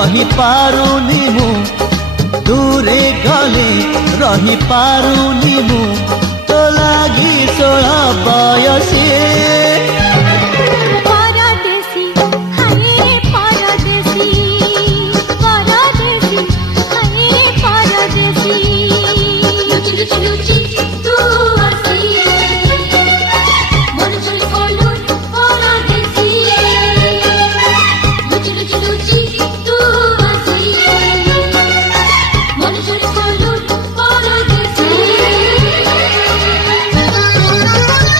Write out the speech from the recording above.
रही पारुनी मु दूरे गले रही पारुनी मु तो लागी 16 बयसी